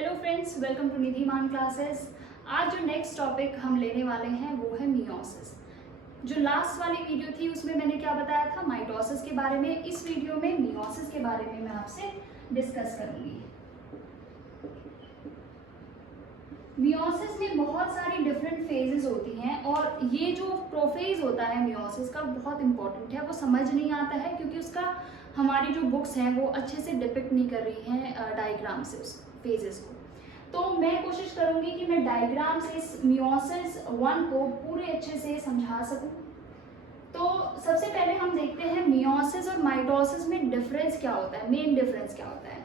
Hello friends, welcome to निधि मान classes. आज जो नेक्स्ट टॉपिक हम लेने वाले हैं वो है मियोसिस। जो लास्ट वाली वीडियो थी उसमें मैंने क्या बताया था, माइटोसिस के बारे में। इस वीडियो में मियोसिस के बारे में मैं आपसे डिस्कस करूंगी। मियोसिस में बहुत सारी डिफरेंट फेजेस होती हैं और ये जो प्रोफेज होता है मियोसिस का बहुत इंपॉर्टेंट है। वो समझ नहीं आता है क्योंकि उसका हमारी जो बुक्स हैं वो अच्छे से डिपिक्ट नहीं कर रही हैं डायग्राम से उस फेजेस को। तो मैं कोशिश करूंगी कि मैं डायग्राम से इस मियोसिस 1 को पूरे अच्छे से समझा सकूं। तो सबसे पहले हम देखते हैं मियोसिस और माइटोसिस में डिफरेंस क्या होता है, मेन डिफरेंस क्या होता है।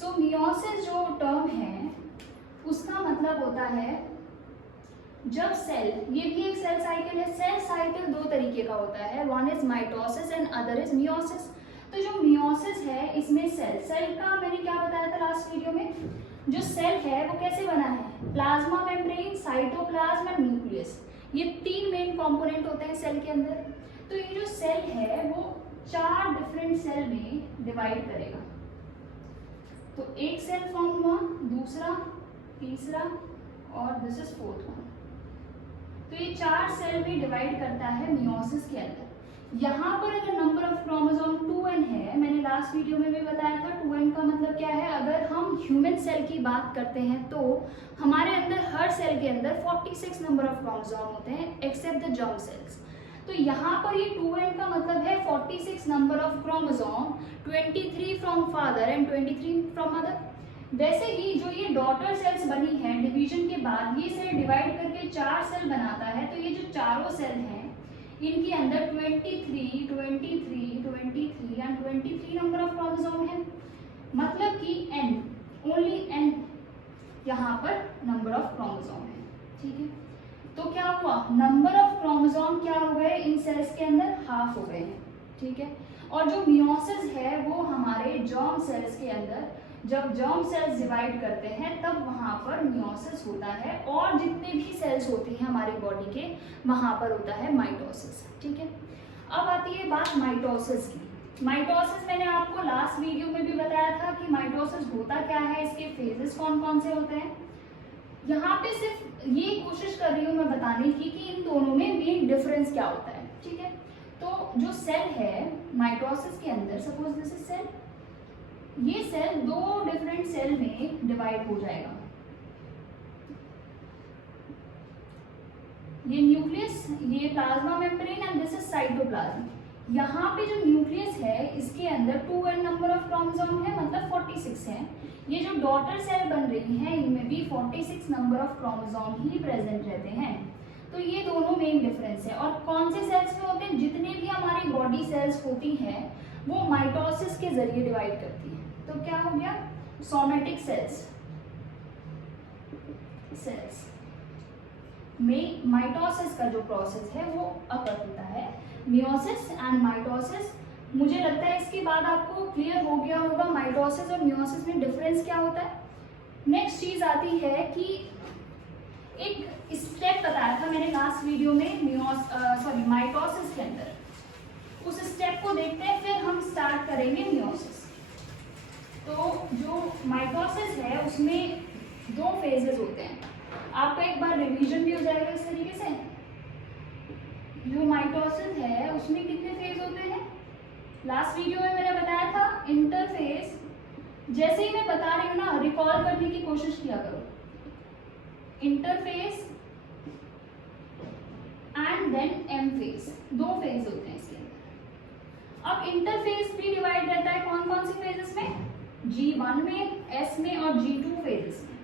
सो मियोसिस जो टर्म है उसका मतलब होता है जब सेल, ये भी एक सेल साइकिल है। सेल साइकिल दो तरीके का होता है, one is mitosis and other is meiosis. तो जो मियोसिस है इसमें सेल का मैंने क्या बताया था लास्ट वीडियो में, जो सेल है वो कैसे बना है, plasma membrane, cytoplasm and nucleus. ये तीन मेन कंपोनेंट होते हैं सेल के अंदर। तो ये जो सेल है वो 4 डिफरेंट सेल में डिवाइड करेगा। तो एक सेल फॉर्म हुआ, दूसरा, तीसरा और दिस इज 4th वन। तो ये 4 सेल में डिवाइड करता है मियोसिस के अंदर। यहाँ पर अगर नंबर ऑफ क्रोमोसोम 2n है, मैंने लास्ट वीडियो में भी बताया था 2n का मतलब क्या है। अगर हम ह्यूमन सेल की बात करते हैं तो हमारे अंदर हर सेल के अंदर 46 नंबर ऑफ क्रोमोसोम होते हैं एक्सेप्ट द जर्म सेल्स। तो यहाँ पर ये 2n का मतलब है 46 number of chromosome, 23 from father and 23 from mother. वैसे ही जो ये डॉटर सेल्स बनी है डिवीजन के बाद, ये सेल डिवाइड करके 4 सेल बनाता है। तो ये जो चारों सेल हैं इनके अंदर 23, 23, 23 एंड 23 नंबर ऑफ क्रोमोसोम है। मतलब कि n, ओनली n यहाँ पर नंबर ऑफ क्रोमोसोम है। ठीक है, तो क्या हुआ, नंबर ऑफ क्रोमोसोम क्या हो गए इन सेल्स के अंदर, हाफ हो गए हैं। ठीक है, और जो मियोसिस है वो हमारे जर्म सेल्स के अंदर, जब जर्म सेल्स डिवाइड करते हैं तब वहां पर मियोसिस होता है, और जितने भी सेल्स होती हैं हमारी बॉडी के वहां पर होता है माइटोसिस। ठीक है, अब आती है बात माइटोसिस की। माइटोसिस मैंने आपको लास्ट वीडियो में भी बताया था कि माइटोसिस होता क्या है, इसके फेजेस कौन कौन से होते हैं। यहाँ पे सिर्फ ये कोशिश कर रही हूँ मैं बताने की कि इन दोनों में मेन डिफरेंस क्या होता है। ठीक है, तो जो सेल है माइटोसिस के अंदर, सपोज दिस इज सेल, ये सेल 2 डिफरेंट सेल में डिवाइड हो जाएगा। ये न्यूक्लियस, ये plasma membrane and this is cytoplasm. यहाँ पे जो न्यूक्लियस है इसके अंदर 2n नंबर ऑफ क्रोमोसोम है, मतलब 46 है। ये जो डॉटर सेल बन रही है इनमें भी 46 number of chromosome he present रहते हैं। तो ये दोनों मेन डिफरेंस है। और कौन से सेल्स में होते हैं, जितने भी हमारी बॉडी सेल्स होती हैं वो माइटोसिस के जरिए डिवाइड करती है। तो क्या हो गया, सोमेटिक सेल्स में माइटोसिस का जो प्रोसेस है वो अकर होता है। मियोसिस एंड माइटोसिस, मुझे लगता है इसके बाद आपको क्लियर हो गया होगा माइटोसिस और मियोसिस में डिफरेंस क्या होता है। नेक्स्ट चीज आती है कि एक स्टेप बताया था मैंने लास्ट वीडियो में माइटोसिस के अंदर, उस स्टेप को देखते हैं फिर हम स्टार्ट करेंगे मियोसिस। तो जो माइटोसिस है उसमें 2 फेजेस होते हैं। आपका एक बार रिवीजन भी हो जाएगा इस तरीके से। जो माइटोसिस है उसमें कितने फेज होते हैं, लास्ट वीडियो में मैंने बताया था इंटरफेज। जैसे ही मैं बता रही हूँ ना, रिकॉल करने की कोशिश किया करो। Interphase and then M phase, 2 phase होते हैं इसके अंदर। अब इंटरफेज भी डिवाइड रहता है कौन कौन से फेजेस में, G1 में, S में और G2 फेजेस में।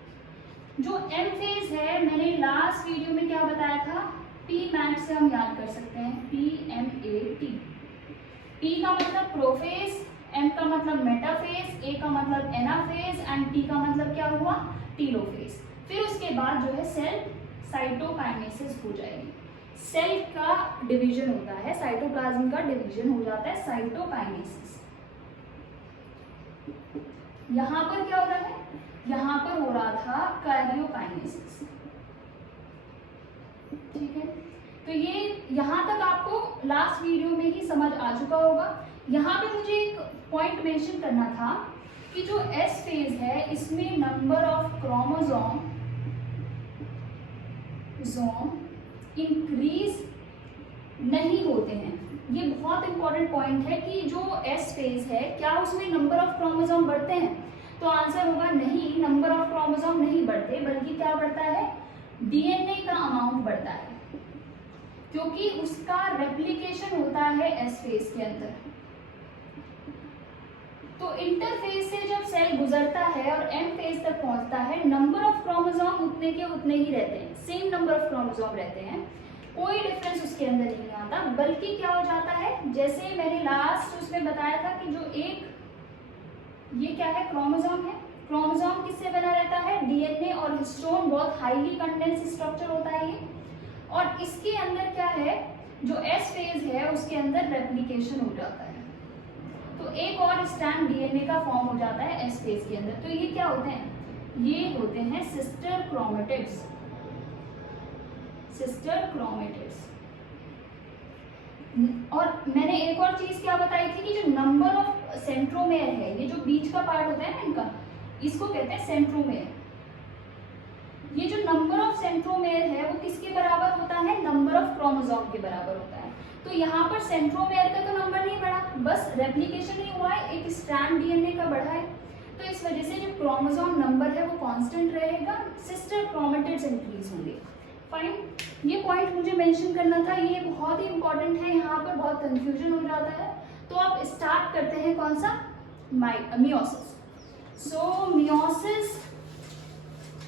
जो M फेज है मैंने लास्ट वीडियो में क्या बताया था, P मैथ से हम याद कर सकते हैं, PMAT। P का मतलब प्रोफेज, M का मतलब मेटाफेज, A का मतलब एनाफेज एंड T का मतलब क्या हुआ, टीलोफेज। फिर उसके बाद जो है सेल साइटोकाइनेसिस हो जाएगी। सेल का डिवीजन होता है, साइटोप्लाज्म का डिवीजन हो जाता है साइटोकाइनेसिस। यहाँ पर क्या हो रहा है, यहाँ पर हो रहा था कैरियोकाइनेसिस। ठीक है, तो ये यहाँ तक आपको लास्ट वीडियो में ही समझ आ चुका होगा। यहाँ पे मुझे एक पॉइंट मेंशन करना था कि जो एस फेज है इसमें नंबर ऑफ क्रोमोसोम इंक्रीज नहीं होते हैं। ये बहुत इंपॉर्टेंट पॉइंट है कि जो एस फेज है क्या उसमें नंबर ऑफ क्रोमोसोम बढ़ते हैं, तो आंसर होगा नहीं, नंबर ऑफ क्रोमोसोम नहीं बढ़ते, बल्कि क्या बढ़ता है, डीएनए का अमाउंट बढ़ता है, क्योंकि उसका रेप्लिकेशन होता है एस फेज के अंदर। तो इंटरफेज से जब सेल गुजरता है और एम फेज तक पहुंचता है, नंबर ऑफ क्रोमोसोम उतने के उतने ही रहते हैं, सेम नंबर ऑफ क्रोमोसोम रहते हैं, कोई डिफरेंस उसके अंदर नहीं आता, बल्कि क्या हो जाता है, जैसे मैंने लास्ट उसमें बताया था कि जो एक ये क्या है, क्रोमोसोम है, क्रोमोसोम किससे बना रहता है, डीएनए और हिस्टोन, बहुत हाईली कंडेंस स्ट्रक्चर होता है ये, और इसके अंदर क्या है, जो एस फेज है उसके अंदर रेप्लिकेशन हो जाता है, तो एक और स्ट्रैंड डीएनए का फॉर्म हो जाता है एस फेज के अंदर। तो ये क्या होते हैं, ये होते हैं सिस्टर क्रोमेटिड्स, सिस्टर क्रोमेटिड्स। और मैंने एक और चीज क्या बताई थी कि जो नंबर ऑफ सेंट्रोमेयर है, ये जो बीच का पार्ट होता है ना इनका, इसको कहते हैं सेंट्रोमेयर। ये जो नंबर ऑफ सेंट्रोमेयर है वो किसके बराबर होता है, नंबर ऑफ क्रोमोसोम के बराबर होता है। तो यहाँ पर सेंट्रोमेयर का तो नंबर नहीं बढ़ा, बस रेप्लिकेशन ही हुआ है, एक स्ट्रैंड डीएनए का बढ़ा है, तो इस वजह से जो क्रोमोसोम नंबर है वो कांस्टेंट रहेगा, सिस्टर क्रोमेटिड्स इंक्रीज होंगे। फाइन, ये पॉइंट मुझे मेंशन करना था, ये बहुत ही इंपॉर्टेंट है, यहाँ पर बहुत कंफ्यूजन हो जाता है। तो अब स्टार्ट करते हैं कौन सा, मियोसिस। सो मियोसिस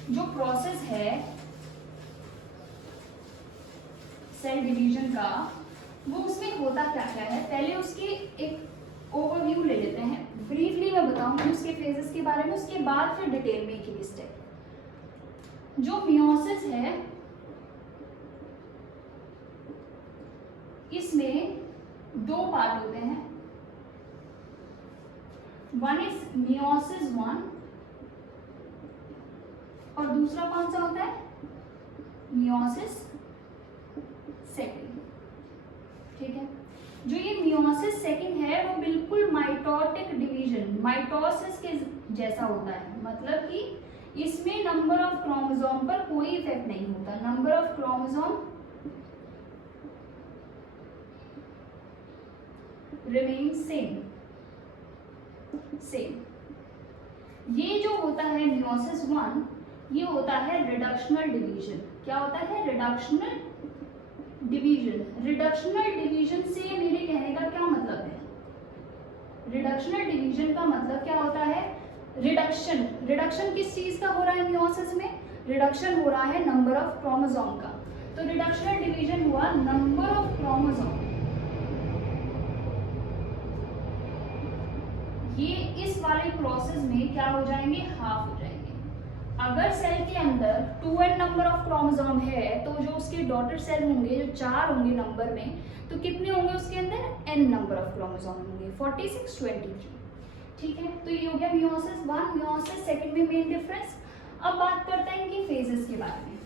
जो प्रोसेस है सेल डिवीजन का, वो उसमें होता क्या क्या है, पहले उसकी एक ओवरव्यू ले लेते हैं, ब्रीफली मैं बताऊंगी उसके फेजेस के बारे में, उसके बाद फिर डिटेल में एक स्टेप। जो मियोसिस है इसमें दो पार्ट होते हैं, वन इज मियोसिस 1 और दूसरा कौन सा होता है, मियोसिस 2। ठीक है, जो ये मियोसिस 2 है वो बिल्कुल माइटोटिक डिवीजन, माइटोसिस के जैसा होता है, मतलब कि इसमें नंबर ऑफ क्रोमोसोम पर कोई इफेक्ट नहीं होता, number of chromosome remain same. ये जो होता है मियोसिस 1, ये होता है रिडक्शनल डिवीजन। क्या होता है, रिडक्शनल डिवीजन। रिडक्शनल डिवीजन से मेरे कहने का क्या मतलब है, रिडक्शनल डिवीजन का मतलब क्या होता है, रिडक्शन। रिडक्शन किस चीज का हो रहा है मियोसिस में, रिडक्शन हो रहा है नंबर ऑफ क्रोमोसोम का। तो रिडक्शनल डिवीजन हुआ नंबर ऑफ क्रोमोसोम, ये इस वाले प्रोसेस में क्या हो जाएंगे, हाफ हो जाएंगे। अगर सेल के अंदर 2n नंबर ऑफ क्रोमोसोम है, तो जो उसके डॉटर सेल होंगे, जो 4 होंगे नंबर में, तो कितने होंगे उसके अंदर, n नंबर ऑफ क्रोमोसोम होंगे, 46, 23। ठीक है, तो ये हो गया मियोसिस 1, मियोसिस 2 में मेन डिफरेंस। अब बात करते हैं इनकी फेजेस के बारे में,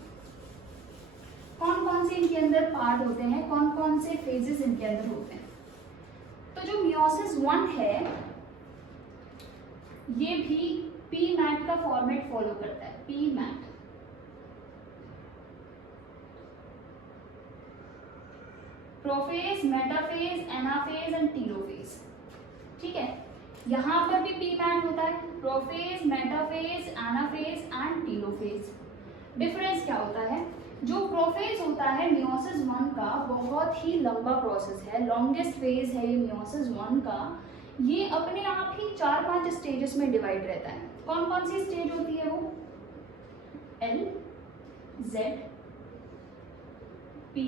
कौन कौन से इनके अंदर पार्ट होते हैं, कौन कौन से फेजेस इनके अंदर होते हैं। तो जो मियोसिस 1 है ये भी पी मैट का फॉर्मेट फॉलो करता है, P mat. Prophase, metaphase, anaphase and telophase. ठीक है, यहां पर भी पी मैट होता है, prophase, metaphase, anaphase and telophase. Difference क्या होता है, जो प्रोफेज होता है मियोसिस 1 का, बहुत ही लंबा प्रोसेस है, लॉन्गेस्ट फेज है ये मियोसिस 1 का। ये अपने आप ही 4-5 स्टेजेस में डिवाइड रहता है। कौन कौन सी स्टेज होती है वो, L, Z, P,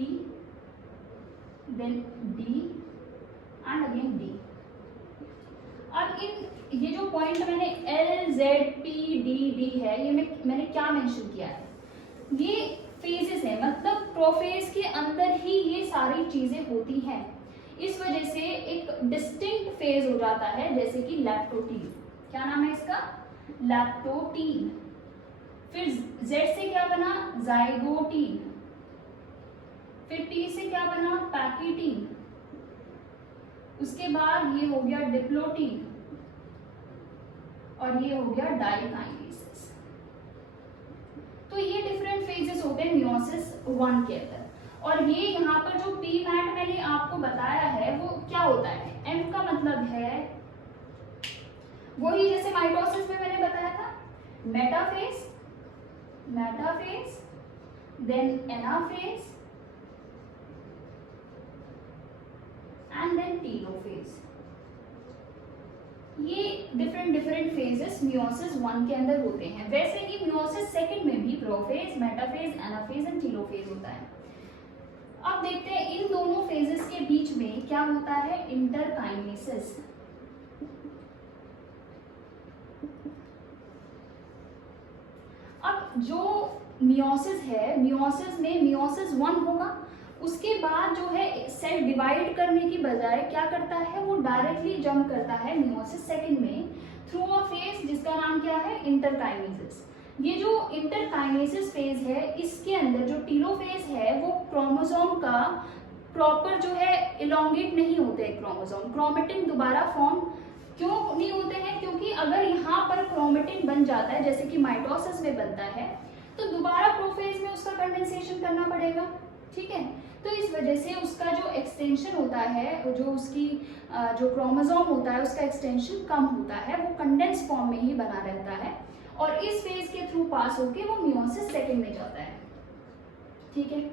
then D and again D। अब इन ये जो पॉइंट मैंने L, Z, P, D, D है, ये मैंने क्या मेंशन किया है, ये फेजेस है, मतलब प्रोफेज के अंदर ही ये सारी चीजें होती हैं। इस वजह से एक डिस्टिंक्ट फेज हो जाता है, जैसे कि लैक्टोटीन। क्या नाम है इसका, लैक्टोटीन। फिर Z से क्या बना, जाइगोटीन। फिर T से क्या बना, पैकीटीन। उसके बाद ये हो गया डिप्लोटीन। और ये हो गया डाइकाइनेसिस। तो ये डिफरेंट फेजेस होते हैं मियोसिस 1 के अंदर। और ये यहाँ पर जो पी मैट मैंने आपको बताया है वो क्या होता है, एम का मतलब है वही जैसे माइटोसिस में मैंने बताया था, metaphase, then anaphase and then telophase. ये डिफरेंट फेजेस मियोसिस 1 के अंदर होते हैं। वैसे ही मियोसिस 2 में भी prophase, metaphase, anaphase and telophase होता है। अब देखते हैं इन दोनों फेजेस के बीच में क्या होता है, इंटरकाइनेसिस। अब जो मियोसिस है, मियोसिस में मियोसिस 1 होगा, उसके बाद जो है सेल डिवाइड करने की बजाय क्या करता है, वो डायरेक्टली जंप करता है मियोसिस 2 में थ्रू अ फेज जिसका नाम क्या है, इंटरकाइनेसिस। ये जो इंटरकाइनेसिस फेज है, इसके अंदर जो टीलोफेज है वो क्रोमोसोम का प्रॉपर जो है इलोंगेट नहीं होते हैं क्रोमोसोम, क्रोमेटिन दोबारा फॉर्म क्यों नहीं होते हैं, क्योंकि अगर यहाँ पर क्रोमेटिन बन जाता है जैसे कि माइटोसिस में बनता है तो दोबारा प्रोफेज में उसका कंडेंसेशन करना पड़ेगा, ठीक है। तो इस वजह से उसका जो एक्सटेंशन होता है, जो उसकी जो क्रोमोसोम होता है उसका एक्सटेंशन कम होता है, वो कंडेंस फॉर्म में ही बना रहता है और इस फेज के थ्रू पास होके वो मियोसिस 2 में जाता है, ठीक है।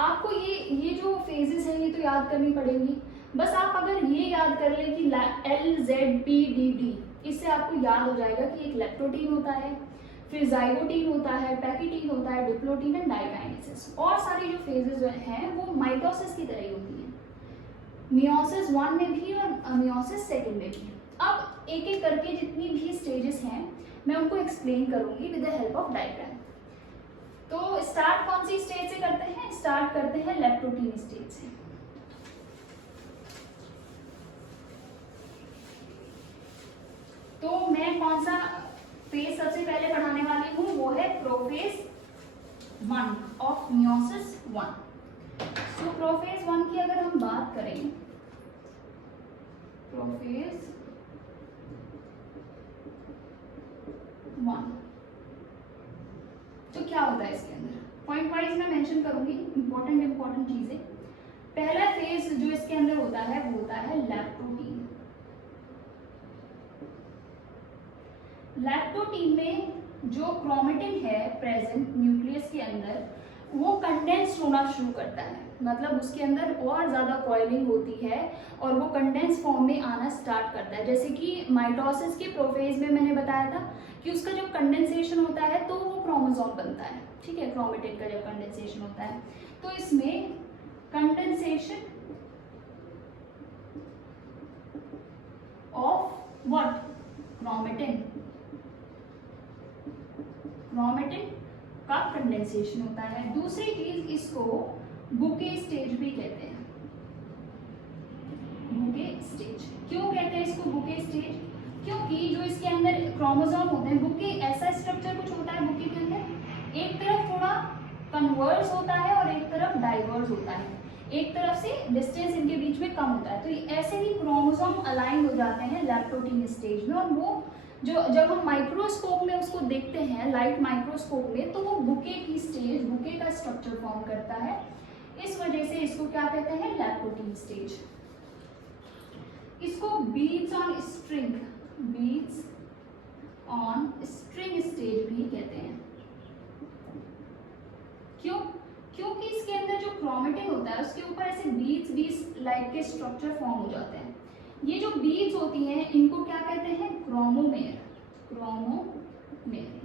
आपको ये जो फेजेस हैं ये तो याद करनी पड़ेंगी। बस आप अगर ये याद कर लें कि LZPDD, इससे आपको याद हो जाएगा कि एक लेप्टोटीन होता है, फिर जाइगोटीन होता है, पैकिटीन होता है, डिप्लोटीन एंड डाइकाइनेसिस। और सारी जो फेजेस हैं वो माइटोसिस की तरह ही होती हैं, मियोसिस 1 में भी और मियोसिस 2 में भी। अब एक एक करके जितनी भी स्टेजेस हैं मैं उनको एक्सप्लेन करूंगी with the help of diagram. तो स्टार्ट कौन सी स्टेज से करते हैं, स्टार्ट करते हैं लेप्टोटीन स्टेज से। तो मैं कौन सा फेज सबसे पहले पढ़ाने वाली हूँ, वो है prophase 1 of meiosis 1। So prophase 1 की अगर हम बात करें, प्रोफेज 1 तो क्या होता है इसके अंदर, पॉइंट वाइज मैं मेंशन करूंगी इंपॉर्टेंट चीजें। पहला फेज जो इसके अंदर होता है वो होता है लैक्टोटीन। लैक्टोटीन में जो क्रोमेटिन है प्रेजेंट न्यूक्लियस के अंदर वो कंडेंस्ड होना शुरू करता है, मतलब उसके अंदर और ज़्यादा कॉइलिंग होती है और वो कंडेंस फॉर्म में आना स्टार्ट करता है। जैसे कि माइटोसिस के प्रोफेज में मैंने बताया था कि उसका जब कंडेंसेशन होता है तो वो क्रोमोसोम बनता है, ठीक है, क्रोमेटिन का जब कंडेंसेशन होता है। तो इसमें कंडेंसेशन ऑफ व्हाट, क्रोमेटिन का कंडेंसेशन होता है। दूसरी चीज, इसको बुके स्टेज भी कहते हैं, बुके स्टेज। क्यों कहते हैं इसको बुके स्टेज, क्योंकि जो इसके अंदर क्रोमोसोम होते हैं, बुके ऐसा स्ट्रक्चर कुछ होता है बुके के अंदर, एक तरफ थोड़ा कन्वर्स होता है और एक तरफ डाइवर्स होता है, एक तरफ से डिस्टेंस इनके बीच में कम होता है। तो ऐसे ही क्रोमोसोम अलाइन हो जाते हैं लैक्टोटीन स्टेज में, और वो जो जब हम माइक्रोस्कोप में उसको देखते हैं, लाइट माइक्रोस्कोप में, तो वो बुके की स्टेज, बुके का स्ट्रक्चर फॉर्म करता है। इस वजह से इसको क्या कहते हैं, लैक्टोटीन स्टेज। इसको बीड्स ऑन स्ट्रिंग स्टेज भी कहते हैं। क्यों, क्योंकि इसके अंदर जो क्रोमेटिन होता है उसके ऊपर ऐसे बीड्स लाइक के स्ट्रक्चर फॉर्म हो जाते हैं। ये जो बीड्स होती हैं इनको क्या कहते हैं, क्रोमोमेर।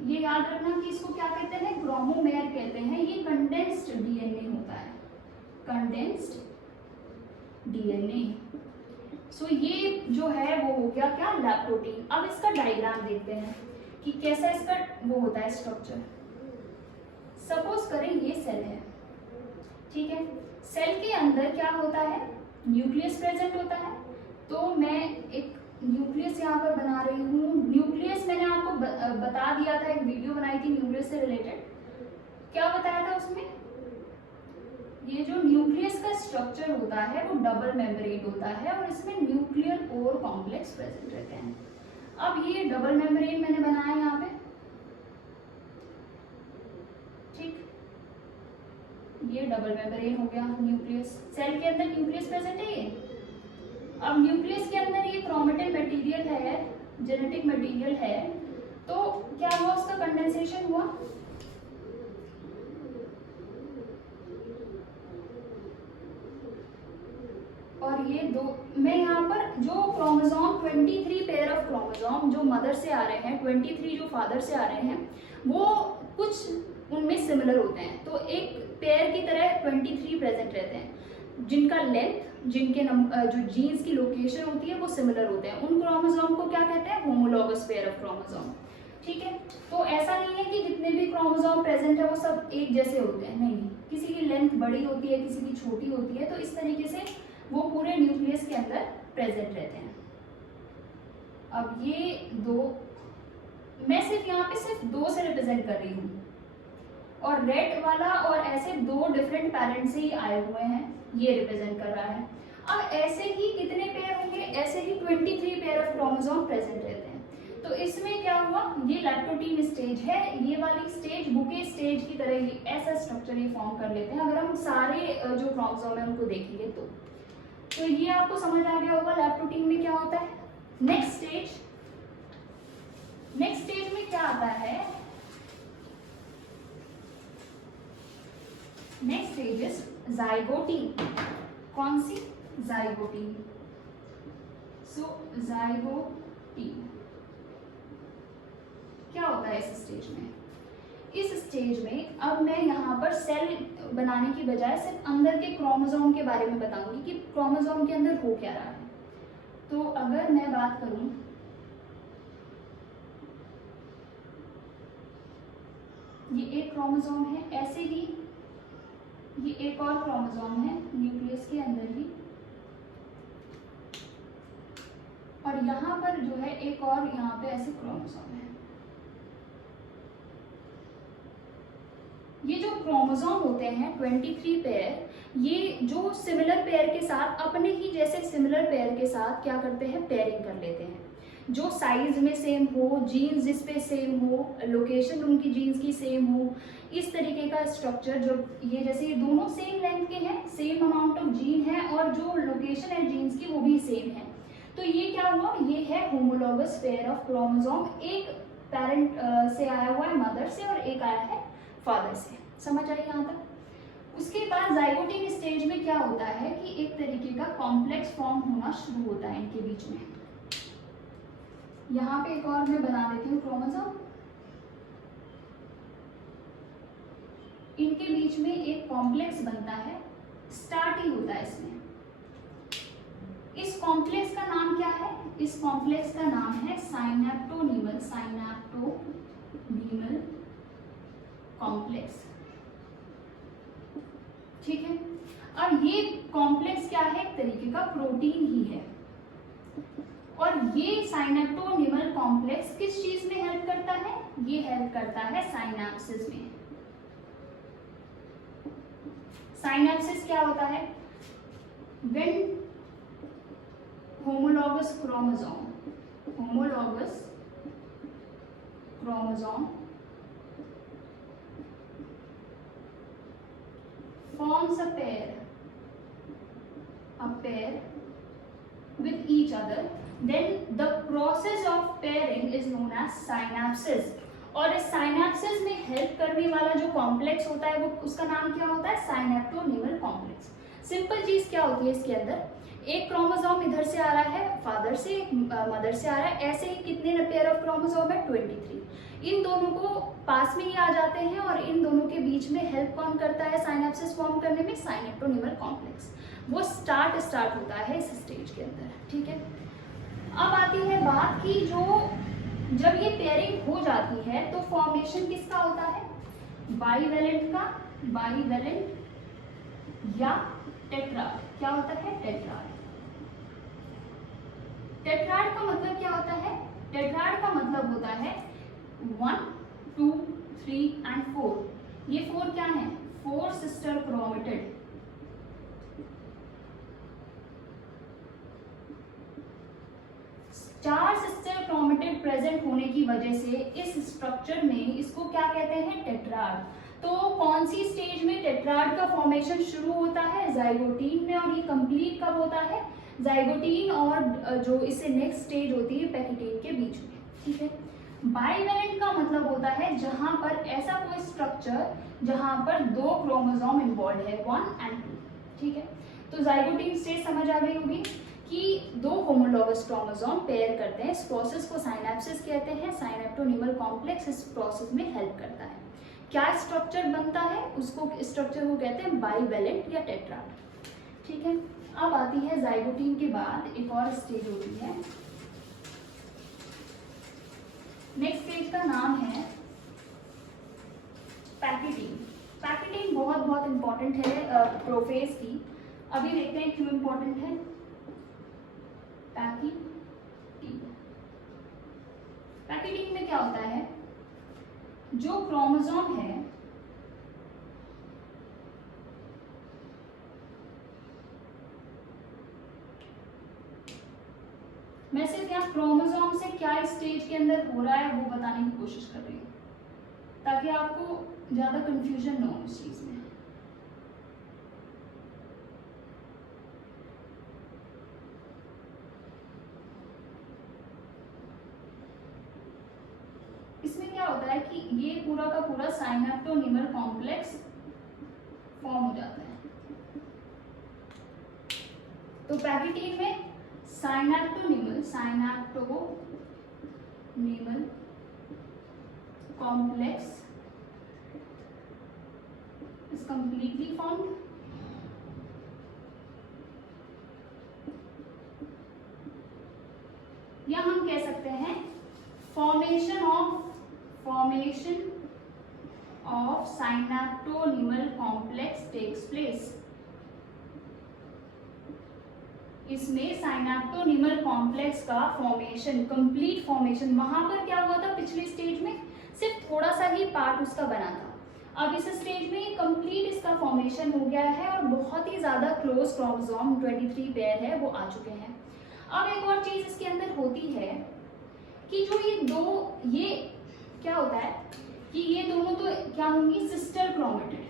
ये याद रखना कि इसको क्या कहते हैं, क्रोमोमेर कहते हैं। ये कंडेंस्ड डीएनए होता है, कंडेंस्ड डीएनए। सो ये जो है वो हो गया क्या, लैक्टोटीन। अब इसका डायग्राम देखते हैं कि कैसा इसका वो होता है स्ट्रक्चर। सपोज करें ये सेल है, ठीक है, सेल के अंदर क्या होता है, न्यूक्लियस प्रेजेंट होता है। तो मैं एक न्यूक्लियस यहाँ पर बना रही हूँ। न्यूक्लियस मैंने आपको बता दिया था, एक वीडियो बनाई थी न्यूक्लियस से रिलेटेड। क्या बताया था उसमें, ये जो न्यूक्लियस का स्ट्रक्चर होता है वो डबल मेम्ब्रेन होता है और इसमें न्यूक्लियर कोर कॉम्प्लेक्स प्रेजेंट रहते हैं। अब ये डबल मेम्ब्रेन मैंने बनाया यहाँ पे, ठीक, ये डबल मेम्ब्रेन हो गया न्यूक्लियस। सेल के अंदर न्यूक्लियस प्रेजेंट है ये। अब न्यूक्लियस के अंदर ये क्रोमेटिन मटेरियल है, जेनेटिक मटेरियल है, तो क्या हुआ, उसका कंडेंसेशन हुआ, और ये दो, मैं यहाँ पर जो क्रोमोसोम 23 पेयर ऑफ क्रोमोसोम जो मदर से आ रहे हैं, 23 जो फादर से आ रहे हैं, वो कुछ उनमें सिमिलर होते हैं, तो एक पेयर की तरह 23 प्रेजेंट रहते हैं, जिनका लेंथ, जिनके जो जीन्स की लोकेशन होती है वो सिमिलर होते हैं। उन क्रोमोसोम को क्या कहते हैं, होमोलॉगस पेयर ऑफ क्रोमोसोम, ठीक है। तो ऐसा नहीं है कि जितने भी क्रोमोसोम प्रेजेंट है वो सब एक जैसे होते हैं, नहीं, किसी की लेंथ बड़ी होती है, किसी की छोटी होती है, तो इस तरीके से वो पूरे न्यूक्लियस के अंदर प्रेजेंट रहते हैं। अब ये दो, मैं सिर्फ यहाँ पे सिर्फ दो से रिप्रेजेंट कर रही हूँ, और रेड वाला और ऐसे दो डिफरेंट पेरेंट्स से ही आए हुए हैं, ये रिप्रेजेंट कर रहा है। अब ऐसे ही कितने पेयर होंगे, ऐसे ही 23 पेयर ऑफ क्रोमोसोम प्रेजेंट रहते हैं। तो इसमें क्या हुआ, ये लैक्टोटीन स्टेज है, ये वाली स्टेज बुके स्टेज की तरह ही ऐसा स्ट्रक्चर ये फॉर्म कर लेते हैं, अगर हम सारे जो क्रोमोसोम है उनको देखेंगे तो ये आपको समझ आ गया होगा लैक्टोटीन में क्या होता है। नेक्स्ट स्टेज में क्या आता है, नेक्स्ट स्टेज इज जाइगोटी। कौन सी, जाइगोटी। सो जाइगोटी क्या होता है इस स्टेज में, इस स्टेज में अब मैं यहाँ पर सेल बनाने की बजाय सिर्फ अंदर के क्रोमोसोम के बारे में बताऊंगी कि क्रोमोसोम के अंदर हो क्या रहा है। तो अगर मैं बात करूं, ये एक क्रोमोसोम है, ऐसे ही ये एक और क्रोमोसोम है न्यूक्लियस के अंदर ही, और यहाँ पर जो है एक और यहाँ पे ऐसे क्रोमोसोम है। ये जो क्रोमोसोम होते हैं 23 पेयर, ये जो सिमिलर पेयर के साथ, अपने ही जैसे सिमिलर पेयर के साथ क्या करते हैं, पेयरिंग कर लेते हैं, जो साइज में सेम हो, जीन्स जिस पे सेम हो, लोकेशन उनकी जीन्स की सेम हो, इस तरीके का स्ट्रक्चर, जो ये जैसे ये दोनों सेम लेंथ के हैं, सेम अमाउंट ऑफ जीन है, और जो लोकेशन है जीन्स की वो भी सेम है, तो ये क्या हुआ, ये है होमोलॉगस पेयर ऑफ क्रोमोसोम। एक पेरेंट से आया हुआ है, मदर से, और एक आया है फादर से। समझ आई यहाँ तक। उसके बाद जाइगोटिक स्टेज में क्या होता है कि एक तरीके का कॉम्प्लेक्स फॉर्म होना शुरू होता है इनके बीच में। यहाँ पे एक और मैं बना देती हूँ क्रोमोसोम, इनके बीच में एक कॉम्प्लेक्स बनता है, स्टार्ट ही होता है इसमें। इस कॉम्प्लेक्स का नाम क्या है, इस कॉम्प्लेक्स का नाम है साइनेप्टोनीमल कॉम्प्लेक्स, ठीक है। अब ये कॉम्प्लेक्स क्या है, एक तरीके का प्रोटीन ही है, और ये साइनेप्टोनीमल कॉम्प्लेक्स किस चीज में हेल्प करता है, ये हेल्प करता है साइनेप्सिस में। साइनेप्सिस क्या होता है, when homologous chromosome forms a pair with each other, then the process of pairing is known as synapsis। और इस साइनेप्सिस में हेल्प करने वाला जो कॉम्प्लेक्स होता है वो, उसका नाम क्या होता है, साइनेप्टोनीमल कॉम्प्लेक्स। सिंपल चीज क्या होती है इसके अंदर, एक क्रोमोसोम इधर से आ रहा है फादर से, एक मदर से आ रहा है, ऐसे ही कितने पेयर ऑफ क्रोमोसोम है, 23। इन दोनों को पास में ही आ जाते हैं, और इन दोनों के बीच में हेल्प कौन करता है साइनेप्सिस फॉर्म करने में, साइनेप्टोनीमल कॉम्प्लेक्स। वो स्टार्ट होता है इस स्टेज के अंदर, ठीक है। अब आती है बात की जो जब ये पेयरिंग हो जाती है तो फॉर्मेशन किसका होता है, बाईवेलेंट का, बाईवेलेंट या टेट्राड। क्या होता है, टेट्राड। टेट्राड का मतलब क्या होता है, टेट्राड का मतलब होता है 1, 2, 3 एंड 4। ये 4 क्या है, 4 सिस्टर क्रोमेटिड। चार सिस्टर क्रोमेटिड प्रेजेंट होने की वजह से इस स्ट्रक्चर में इसको क्या कहते हैं, टेट्राड। तो कौन सी स्टेज में टेट्राड का फॉर्मेशन शुरू होता है, जाइगोटीन में, और ये कंप्लीट कब होता है, जाइगोटीन और जो इससे नेक्स्ट स्टेज होती है पैकिटीन के बीच में। ठीक है, बाइवेलेंट का मतलब होता है जहां पर ऐसा कोई स्ट्रक्चर जहां पर दो क्रोमोसोम इन्वॉल्व है, 1 और 2। ठीक है, तो जाइगोटीन स्टेज समझ आ गई होगी कि दो होमोलॉगस क्रोमोसोम पेयर करते हैं। इस प्रोसेस को साइनेप्सिस कहते हैं। साइनेप्टोनिमल कॉम्प्लेक्स इस प्रोसेस में हेल्प करता है। क्या स्ट्रक्चर बनता है, उसको स्ट्रक्चर को कहते हैं बाइवेलेंट या टेट्राड। ठीक है, अब आती है जाइगोटीन के बाद एक और स्टेज होती है, नेक्स्ट स्टेज का नाम है पैकिटीन। पैकिटीन बहुत बहुत इंपॉर्टेंट है प्रोफेज की। अभी देखते हैं क्यों इंपॉर्टेंट है पैकिटीन। पैकिटीन में क्या होता है, जो क्रोमोसोम है मैं सिर्फ यहाँ क्रोमोसोम से क्या स्टेज के अंदर हो रहा है वो बताने की कोशिश कर रही हूँ, ताकि आपको ज्यादा कंफ्यूजन ना हो इस चीज में। इसमें क्या होता है कि ये पूरा का पूरा साइनेप्टोनिमल कॉम्प्लेक्स फॉर्म हो जाता है। तो पैकिटीन में साइनेप्टोनिमल complex is completely formed. या हम कह सकते हैं formation of synaptonemal complex takes place. इसमें साइनेप्टोनिमल कॉम्प्लेक्स का फॉर्मेशन, कंप्लीट फॉर्मेशन, वहां पर क्या हुआ था पिछली स्टेज में, सिर्फ थोड़ा सा ही पार्ट उसका बना था। अब इस स्टेज में कंप्लीट इसका फॉर्मेशन हो गया है और बहुत ही ज्यादा क्लोज क्रोमोसोम 23 पेयर है वो आ चुके हैं। अब एक और चीज इसके अंदर होती है कि जो ये क्या होता है कि ये दोनों तो क्या होंगी, सिस्टर क्रोमेटिड,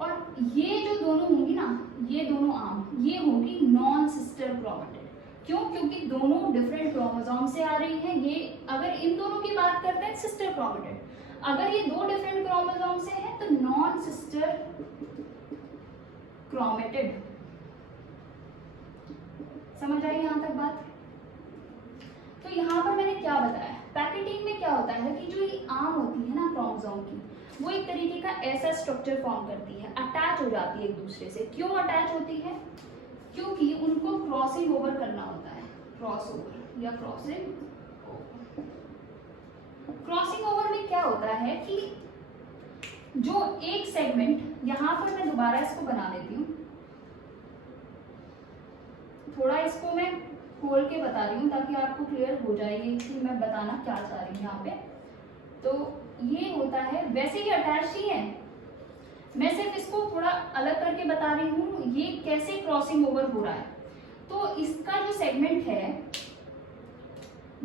और ये जो दोनों होंगी ना, ये दोनों आर्म, ये होगी नॉन सिस्टर क्रोमेटिड। क्यों? क्योंकि दोनों डिफरेंट क्रोमोसोम से आ रही हैं। ये अगर इन दोनों की बात करते हैं सिस्टर क्रोमेटिड, अगर ये दो डिफरेंट क्रोमोसोम से है तो नॉन सिस्टर क्रोमेटिड। समझ आई यहां तक बात? तो यहाँ पर मैंने क्या बताया, पैकेटिंग में क्या होता है कि जो ये आर्म होती है ना क्रोमोसोम की, वो एक तरीके का ऐसा स्ट्रक्चर फॉर्म करती है, अटैच हो जाती है एक दूसरे से। क्यों अटैच होती है? क्योंकि उनको क्रॉसिंग ओवर करना होता है, क्रॉस ओवर या क्रॉसिंग ओवर। क्रॉसिंग ओवर में क्या होता है कि जो एक सेगमेंट, यहां पर मैं दोबारा इसको बना देती हूँ, थोड़ा इसको मैं खोल के बता रही हूँ ताकि आपको क्लियर हो जाएगी कि मैं बताना क्या चाह रही हूँ यहाँ पे। तो ये होता है, वैसे ही अटैच ही है, मैं सिर्फ इसको थोड़ा अलग करके बता रही हूँ ये कैसे क्रॉसिंग ओवर हो रहा है। तो इसका जो सेगमेंट है,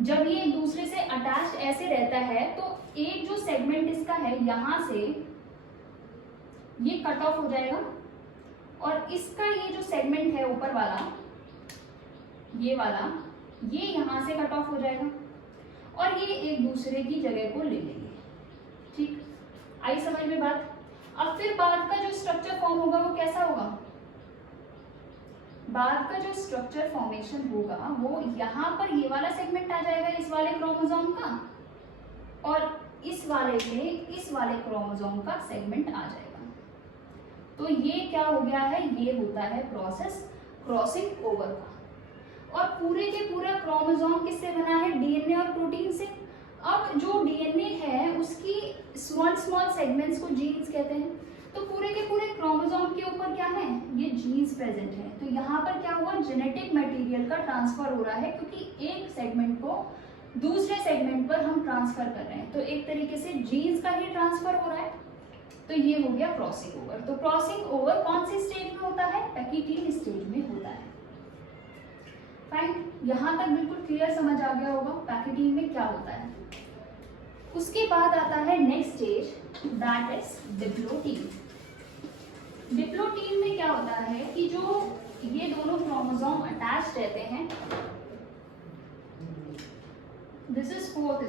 जब ये एक दूसरे से अटैच ऐसे रहता है तो एक जो सेगमेंट इसका है यहां से ये कट ऑफ हो जाएगा, और इसका ये जो सेगमेंट है ऊपर वाला, ये वाला, ये यहां से कट ऑफ हो जाएगा और ये एक दूसरे की जगह को ले लेंगे। ठीक, आई समझ में बात? अब फिर बाद का जो स्ट्रक्चर फॉर्म होगा वो कैसा होगा? बाद का जो स्ट्रक्चर फॉर्मेशन होगा वो यहाँ पर ये वाला सेगमेंट आ जाएगा इस वाले क्रोमोसोम का, और इस वाले में इस वाले क्रोमोसोम का सेगमेंट आ जाएगा। तो ये क्या हो गया है, ये होता है प्रोसेस क्रॉसिंग ओवर का। और पूरे के पूरा क्रोमोसोम किससे बना है? डीएनए और प्रोटीन से। अब जो डीएनए है उसकी स्मॉल स्मॉल सेगमेंट्स को जीन्स कहते हैं। तो पूरे के पूरे क्रोमोसोम के ऊपर क्या है? ये जीन्स प्रेजेंट है। तो यहाँ पर क्या हुआ? जेनेटिक मटेरियल का ट्रांसफर हो रहा है, क्योंकि एक सेगमेंट को दूसरे सेगमेंट पर हम ट्रांसफर कर रहे हैं, तो एक तरीके से जीन्स का ही ट्रांसफर हो रहा है। तो ये हो गया क्रॉसिंग ओवर। तो क्रॉसिंग ओवर कौन सी स्टेज में होता है? पैकिटीन स्टेज में होता है। फाइन, यहाँ तक बिल्कुल क्लियर समझ आ गया होगा पैकेटीन में क्या होता है। उसके बाद आता है next stage, that is diplotene. Diplotene में क्या होता है कि जो ये दोनों क्रोमोसोम अटैच रहते हैं, दिस इज फोर्थ